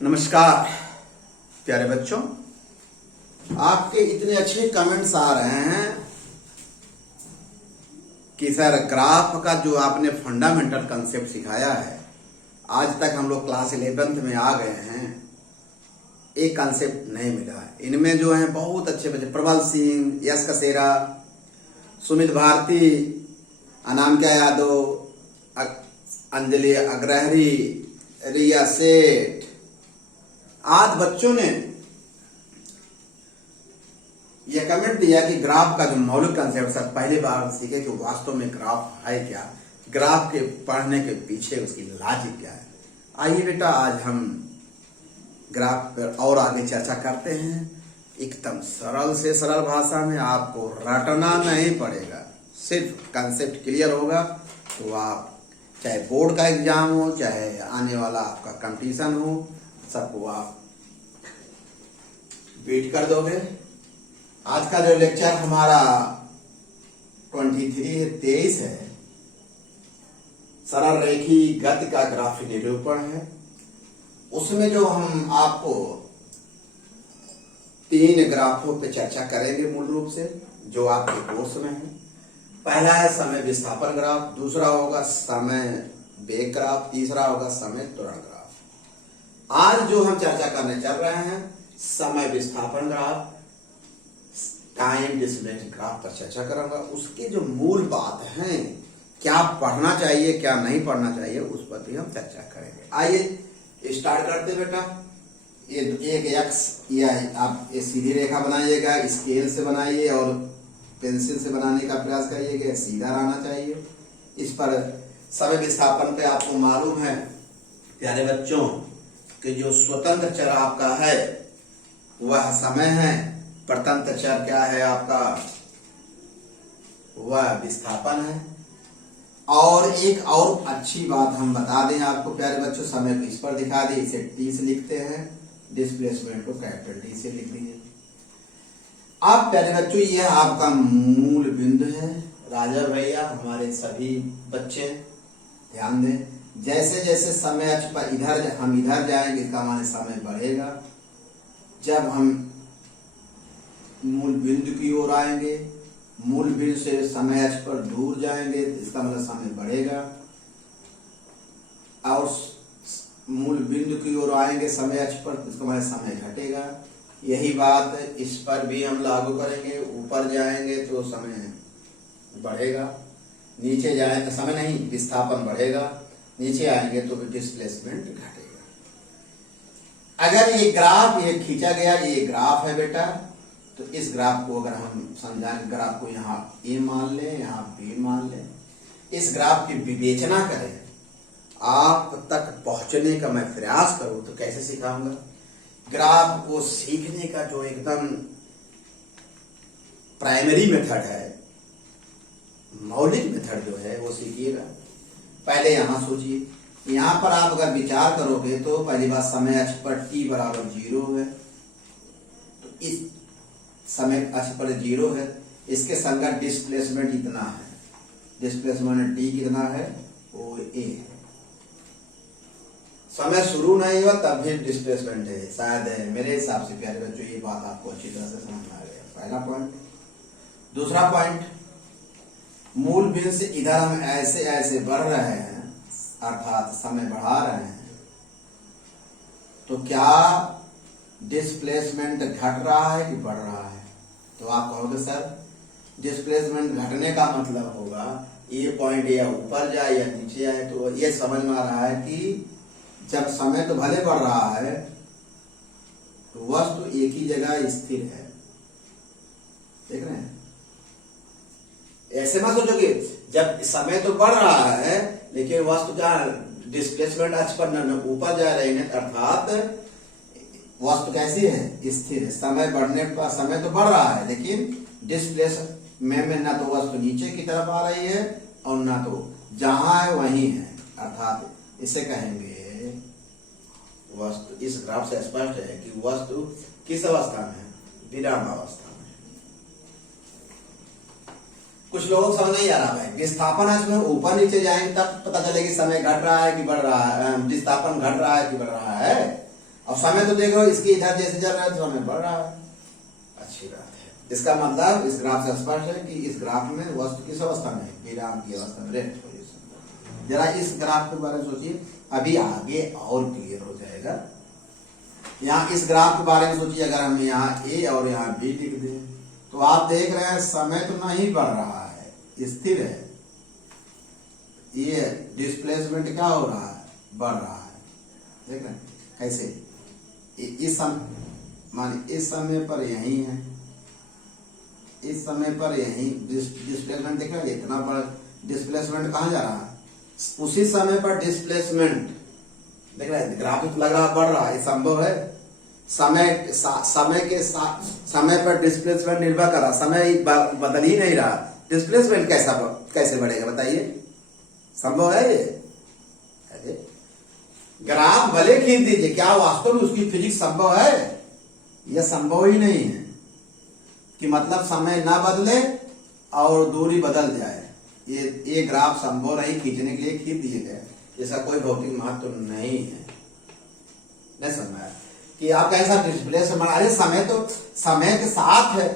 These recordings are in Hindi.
नमस्कार प्यारे बच्चों, आपके इतने अच्छे कमेंट्स आ रहे हैं कि सर ग्राफ का जो आपने फंडामेंटल कंसेप्ट सिखाया है, आज तक हम लोग क्लास 11th में आ गए हैं, एक कंसेप्ट नहीं मिला है। इनमें जो है बहुत अच्छे बच्चे, प्रबल सिंह, यश कसेरा, सुमित भारती, अनामिका यादव, अंजलि अग्रहरी, रिया सेठ, आज बच्चों ने यह कमेंट दिया कि ग्राफ का जो मौलिक कंसेप्ट सर पहली बार सीखे कि वास्तव में ग्राफ है क्या, ग्राफ के पढ़ने के पीछे उसकी लॉजिक क्या है। आइए बेटा, आज हम ग्राफ पर और आगे चर्चा करते हैं। एकदम सरल से सरल भाषा में, आपको रटना नहीं पड़ेगा, सिर्फ कंसेप्ट क्लियर होगा तो आप चाहे बोर्ड का एग्जाम हो, चाहे आने वाला आपका कंपटीशन हो, सबको आप बीट कर दोगे। आज का जो लेक्चर हमारा 23 है, सरल रेखी गति का ग्राफी निरूपण है। उसमें जो हम आपको 3 ग्राफों पे चर्चा करेंगे मूल रूप से, जो आपके कोर्स में है। पहला है समय विस्थापन ग्राफ, दूसरा होगा समय वेग ग्राफ, तीसरा होगा समय त्वरण ग्राफ। आज जो हम चर्चा करने चल रहे हैं, समय विस्थापन ग्राफ, टाइम डिस्प्लेसमेंट ग्राफ पर चर्चा करूंगा। उसके जो मूल बात हैं, क्या पढ़ना चाहिए क्या नहीं पढ़ना चाहिए, उस पर भी हम चर्चा करेंगे। आइए स्टार्ट करते बेटा। ये एक एक्स या आप ये सीधी रेखा बनाइएगा, स्केल से बनाइए और पेंसिल से बनाने का प्रयास करिएगा, सीधा रहना चाहिए। इस पर समय विस्थापन पे आपको मालूम है प्यारे बच्चों कि जो स्वतंत्र चर आपका है वह समय है, परतंत्र चर क्या है आपका, वह विस्थापन है। और एक और अच्छी बात हम बता दें आपको प्यारे बच्चों, समय को इस पर दिखा दें, इसे टी से लिखते हैं, डिस्प्लेसमेंट को कैपिटल टी से लिख दीजिए। आप प्यारे बच्चों, यह आपका मूल बिंदु है। राजा भैया, हमारे सभी बच्चे ध्यान दें, जैसे जैसे समय अक्ष पर हम इधर जाएंगे, इसका माने समय बढ़ेगा। जब हम मूल बिंदु की ओर आएंगे, मूल बिंदु से समय अक्ष पर दूर जाएंगे, इसका मतलब समय बढ़ेगा। और मूल बिंदु की ओर आएंगे समय अक्ष पर, इसका मतलब समय घटेगा। यही बात इस पर भी हम लागू करेंगे। ऊपर जाएंगे तो समय बढ़ेगा, नीचे जाए तो समय नहीं, विस्थापन बढ़ेगा, नीचे आएंगे तो डिस्प्लेसमेंट घटेगा। अगर ये ग्राफ ये खींचा गया, ये ग्राफ है बेटा, तो इस ग्राफ को अगर हम समझाएं, ग्राफ को यहाँ ए मान लें, यहाँ बी मान लें, इस ग्राफ की विवेचना करें, आप तक पहुंचने का मैं प्रयास करूं तो कैसे सिखाऊंगा। ग्राफ को सीखने का जो एकदम प्राइमरी मेथड है, मौलिक मेथड जो है वो सीखिएगा। पहले यहां सोचिए, यहां पर आप अगर विचार करोगे तो पहली बात, समय अक्ष पर t बराबर 0 है, तो इस समय अक्ष पर 0 है, इसके संगत डिस्प्लेसमेंट इतना है, डिस्प्लेसमेंट d कितना है, वो a है। समय शुरू नहीं हुआ तब भी डिस्प्लेसमेंट है, शायद है। मेरे हिसाब से प्यारे बच्चों ये बात आपको अच्छी तरह से समझ में आ गया, पहला पॉइंट। दूसरा पॉइंट, मूल बिंदु से इधर हम ऐसे ऐसे बढ़ रहे हैं, अर्थात समय बढ़ा रहे हैं, तो क्या डिस्प्लेसमेंट घट रहा है कि बढ़ रहा है। तो आप कहोगे सर डिस्प्लेसमेंट घटने का मतलब होगा ये पॉइंट या ऊपर जाए या नीचे आए। तो ये समझ में आ रहा है कि जब समय तो भले बढ़ रहा है तो वस्तु एक ही जगह स्थिर है। देख रहे हैं, ऐसे मत सोचोगे, जब समय तो बढ़ रहा है लेकिन वस्तु जहाँ डिस्प्लेसमेंट अक्ष पर ऊपर जा रही है, अर्थात वस्तु कैसी है, स्थिर है। समय बढ़ने पर समय तो बढ़ रहा है लेकिन डिस्प्लेसमेंट में ना तो वस्तु नीचे की तरफ आ रही है और ना तो जहां है वहीं है, अर्थात इसे कहेंगे वस्तु। इस ग्राफ से स्पष्ट है कि वस्तु किस अवस्था में है, विराम अवस्था में। कुछ लोगों को समझ नहीं आ रहा भाई, विस्थापन अक्ष में ऊपर नीचे जाएंगे तब पता चलेगा समय घट रहा है कि बढ़ रहा है, विस्थापन घट रहा है कि बढ़ रहा है। और समय तो देखो इसकी इधर जैसे चल रहा है तो समय बढ़ रहा है। अच्छी बात है। इसका मतलब इस ग्राफ से स्पष्ट है कि इस ग्राफ में वस्तु किस अवस्था में है, विराम की अवस्था में, रेस्ट पोजीशन। जरा इस ग्राफ के बारे में सोचिए, अभी आगे और क्लियर हो जाएगा। यहाँ इस ग्राफ के बारे में सोचिए, अगर हम यहाँ ए और यहाँ बी लिख दें तो आप देख रहे हैं समय तो नहीं बढ़ रहा है, स्थिर है। ये डिस्प्लेसमेंट क्या हो रहा है, बढ़ रहा है। देख रहे हैं कैसे, इस समय पर यही है, इस समय पर यही डिस्प्लेसमेंट देख रहे हैं, इतना बड़ा डिस्प्लेसमेंट कहाँ जा रहा है, उसी समय पर डिस्प्लेसमेंट देख रहे हैं, ग्राफ लग रहा बढ़ रहा है। संभव है, समय के साथ समय पर डिस्प्लेसमेंट निर्भर कर रहा, समय बदल ही नहीं रहा, डिस्प्लेसमेंट कैसे बढ़ेगा बताइए, संभव है ये? ग्राफ भले खींच दीजिए, क्या वास्तव में उसकी फिजिक्स संभव है? यह संभव ही नहीं है कि मतलब समय ना बदले और दूरी बदल जाए। ये ग्राफ संभव नहीं, खींचने के लिए खींच दिए गए, इसका कोई भौतिक महत्व नहीं है। नहीं समझ कि आप कैसा डिस्प्लेसमेंट, अरे समय तो समय के साथ है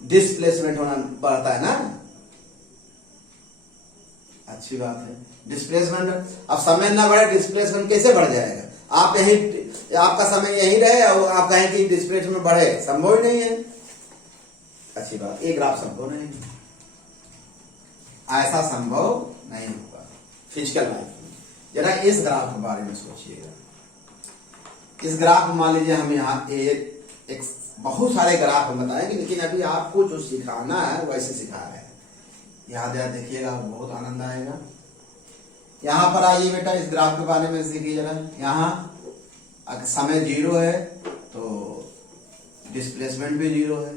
डिस्प्लेसमेंट होना बढ़ता है ना। अच्छी बात है, डिस्प्लेसमेंट, अब समय ना बढ़े डिस्प्लेसमेंट कैसे बढ़ जाएगा? आप यही, आपका समय यही रहे और आप कहें कि डिस्प्लेसमेंट बढ़े, संभव ही नहीं है। अच्छी बात, ये ग्राफ संभव नहीं है, ऐसा संभव नहीं होगा फिजिकल लाइफ में। जरा इस ग्राफ के बारे में सोचिएगा। इस ग्राफ में मान लीजिए हम यहाँ एक बहुत सारे ग्राफ हम बताएंगे, लेकिन अभी आपको जो सिखाना है वैसे सिखा रहे हैं। यहाँ जरा देखिएगा, बहुत आनंद आएगा। यहाँ पर आइए बेटा, इस ग्राफ के बारे में सीखिए जरा। यहाँ समय 0 है तो डिस्प्लेसमेंट भी 0 है।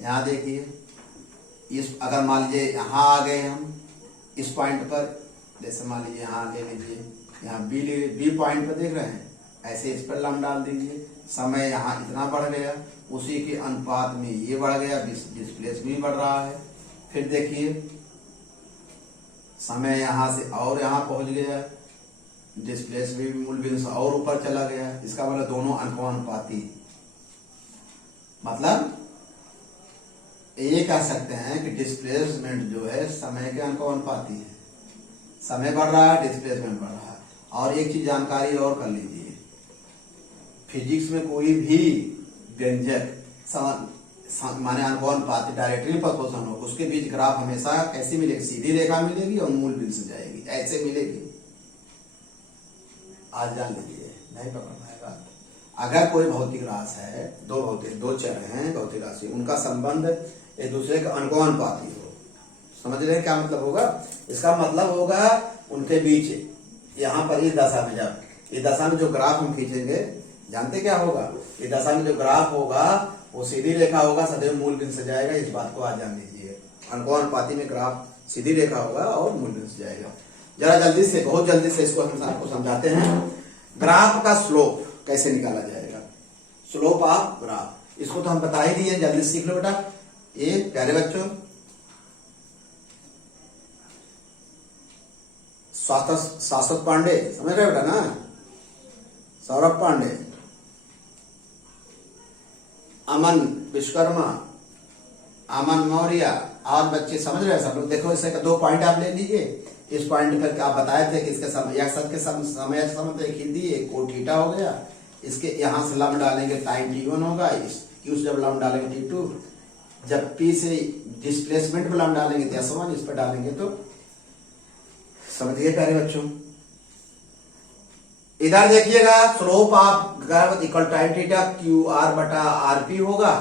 यहाँ देखिए, इस अगर मान लीजिए यहाँ आ गए हम इस पॉइंट पर, जैसे मान लीजिए यहाँ ले लीजिए, यहाँ बी पॉइंट पर देख रहे हैं, ऐसे इस पर लंब डाल दीजिए। समय यहाँ इतना बढ़ गया, उसी के अनुपात में ये बढ़ गया, डिस्प्लेसमेंट भी बढ़ रहा है। फिर देखिए समय यहाँ से और यहाँ पहुंच गया, डिस्प्लेसमेंट भी मूल बिंदु से और ऊपर चला गया। इसका मतलब दोनों अनुपाती, मतलब ये कह सकते हैं कि डिस्प्लेसमेंट जो है समय के अनुपाती है। समय बढ़ रहा है, डिस्प्लेसमेंट बढ़ रहा है। और एक चीज जानकारी और कर लीजिए, फिजिक्स में कोई भी व्यंजक माने अनुपाती डायरेक्टली प्रोपोर्शनल हो, उसके बीच ग्राफ हमेशा कैसी मिलेगी, सीधी रेखा मिलेगी और मूल बिंदु से जाएगी, ऐसे मिलेगी। आज जान लीजिए, नहीं पकड़ना है बात। अगर कोई भौतिक राशि है, दो चर हैं भौतिक राशि, उनका संबंध एक दूसरे के अनुपाती हो, समझ रहे हैं क्या मतलब होगा? इसका मतलब होगा उनके बीच यहाँ पर इस दशा में, जब इस दशा में जो ग्राफ हम खींचेंगे, जानते क्या होगा? इस दशा में जो ग्राफ होगा वो सीधी रेखा होगा, सदैव मूल बिंदु से जाएगा। इस बात को आज जान लीजिए, अनुपाती में ग्राफ सीधी रेखा होगा और मूल बिंदु से जाएगा। जरा जल्दी से, बहुत जल्दी से इसको हम आपको समझाते हैं। ग्राफ का स्लोप कैसे निकाला जाएगा, स्लोप ऑफ ग्राफ, इसको तो हम बता ही दिए, जल्दी सीख लो बेटा। ये प्यारे बच्चों, शाश्वत पांडे समझ रहे बेटा ना, सौरभ पांडे, अमन विश्वकर्मा, अमन मौर्य और बच्चे समझ रहे हैं सब लोग। देखो इससे 2 पॉइंट आप ले लीजिए। इस पॉइंट पर आप बताए थे कि इसके समय संबंध एक हिंदी, एक कोण थीटा हो गया। इसके यहाँ से लंब डालेंगे टाइम t1 होगा, इस Q से जब लंब डालेंगे t2, जब P से डिस्प्लेसमेंट पर लंब डालेंगे तो S1, इस पर डालेंगे तो समझिए प्यारे बच्चों। इधर देखिएगा, slope of graph equal time theta QR बटा RP होगा,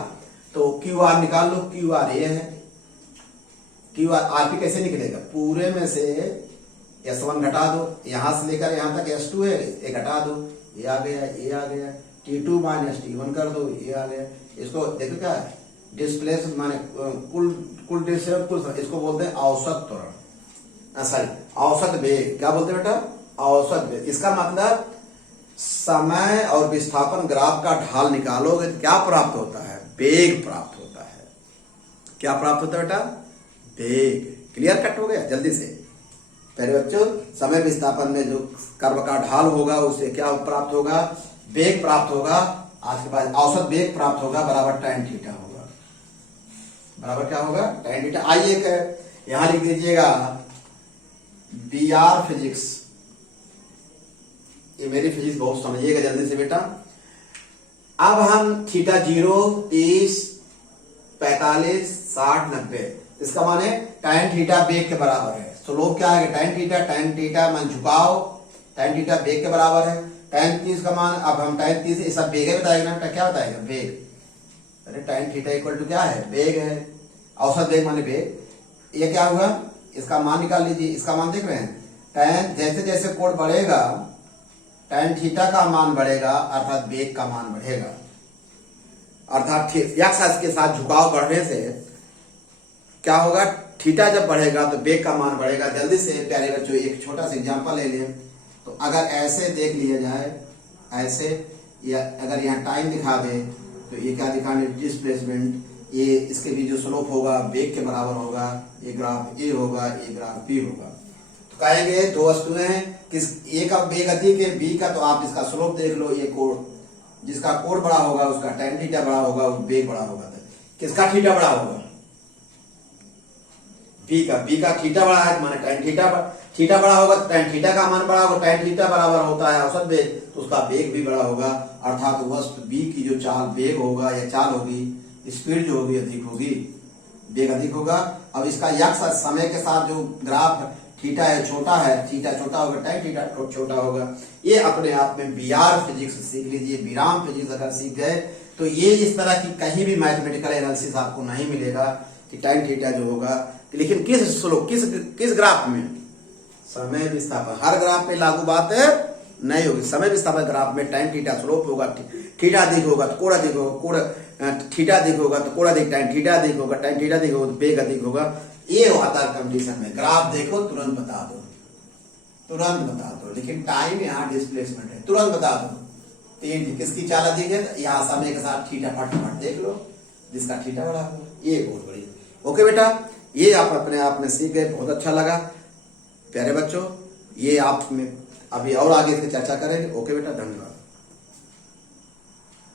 तो QR निकाल लो, QR ये है, QR RP कैसे निकलेगा? पूरे में से S1 घटा दो, यहां से लेकर यहां तक S2 है, ये घटा दो, ये आ गया, ये आ गया, T2 माइनस T1 कर दो, ये आ गया। इसको देखो क्या है, डिस्प्लेस माने कुल डिस्प्लेसमेंट, इसको बोलते हैं औसत त्वरण, सॉरी औसत वेग। क्या बोलते हैं बेटा? औसत वेग। इसका मतलब समय और विस्थापन ग्राफ का ढाल निकालोगे तो क्या प्राप्त होता है? वेग प्राप्त होता है। क्या प्राप्त होता है बेटा? वेग। क्लियर कट हो गया? जल्दी से पहले बच्चों, समय विस्थापन में जो कर्व का ढाल होगा उससे क्या प्राप्त होगा? वेग प्राप्त होगा, आज के बाद औसत वेग प्राप्त होगा बराबर tan थीटा होगा। बराबर क्या होगा? tan theta. आइए यहां लिख दीजिएगा BR फिजिक्स। ये मेरी फिजिक्स बहुत समझिएगा जल्दी से बेटा। अब हम थीटा 0, 30, 45, 60, 90, इसका माने tan थीटा वेग के बराबर है। स्लोप क्या है? tan थीटा मान झुकाव, tan थीटा वेग के बराबर है। tan 30 का मान, अब हम tan 30 ये सब वेग बताएगा ना, क्या बताएगा? वेग। अरे tan थीटा इक्वल टू क्या है? वेग है। औसत वेग माने वेग। ये क्या हुआ? इसका मान निकाल लीजिए। इसका मान देख रहे हैं? tan जैसे जैसे कोण बढ़ेगा tan थीटा का मान बढ़ेगा, अर्थात वेग का मान बढ़ेगा। अर्थात एक्स अक्ष के साथ झुकाव बढ़ने से क्या होगा? थीटा जब बढ़ेगा तो वेग का मान बढ़ेगा। जल्दी से प्यारे बच्चों एक छोटा सा एग्जांपल ले लें। तो अगर ऐसे देख लिया जाए, ऐसे, या अगर यहाँ टाइम दिखा दे तो ये क्या दिखाने? डिस्प्लेसमेंट। ये इसके भी जो स्लोप होगा वेग के बराबर होगा। ये ग्राफ ए होगा, ये ग्राफ बी होगा। तो कहेंगे दो वस्तुएं हैं, किस ए का वेग अधिक है, बी का, तो आप इसका स्लोप देख लो। ये कोण, जिसका कोण बड़ा होगा उसका tan थीटा बड़ा होगा, वेग बड़ा होगा। किसका थीटा बड़ा होगा? बी का थीटा बड़ा है माने tan थीटा बड़ा होगा तो tan थीटा का मान बड़ा होगा। tan थीटा बराबर होता है औसत वेग, तो उसका वेग भी बड़ा होगा। अर्थात वस्तु बी की जो चाल वेग होगा या चाल होगी, स्पीड जो होगी अधिक होगी, वेग अधिक होगा। अब इसका यक्ष समय के साथ जो ग्राफ थीटा है छोटा है, थीटा छोटा होगा, tan थीटा छोटा होगा। ये अपने आप में BR फिजिक्स सीख लीजिए। विराम फिजिक्स अगर सीख गए तो ये इस तरह की कहीं भी मैथमेटिकल एनालिसिस आपको नहीं मिलेगा कि tan थीटा जो होगा, लेकिन किस स्लोप, किस ग्राफ में? समय विस्थापन। हर ग्राफ पे लागू बात है नहीं होगी। समय विस्थापन ग्राफ में tan थीटा स्लोप होगा, थीटा अधिक होगा तो कोण अधिक होगा, कोण थीटा अधिक होगा तो कोण अधिक, tan थीटा अधिक होगा, tan थीटा अधिक होगा तो वेग अधिक होगा। ये होता है कंडीशन में। ग्राफ देखो तुरंत बता दो, तुरंत बता दो। लेकिन टाइम यहाँ डिस्प्लेसमेंट है, तुरंत बता दो। तीन किसकी चाल अधिक है? यहाँ समय के साथ थीटा फटाफट देख लो, जिसका थीटा बड़ा होगा। ये बहुत बड़ी। ओके बेटा, ये आप अपने आप में सीख गए, बहुत अच्छा लगा प्यारे बच्चों। ये आप में अभी और आगे से चर्चा करेंगे। ओके बेटा, धन्यवाद।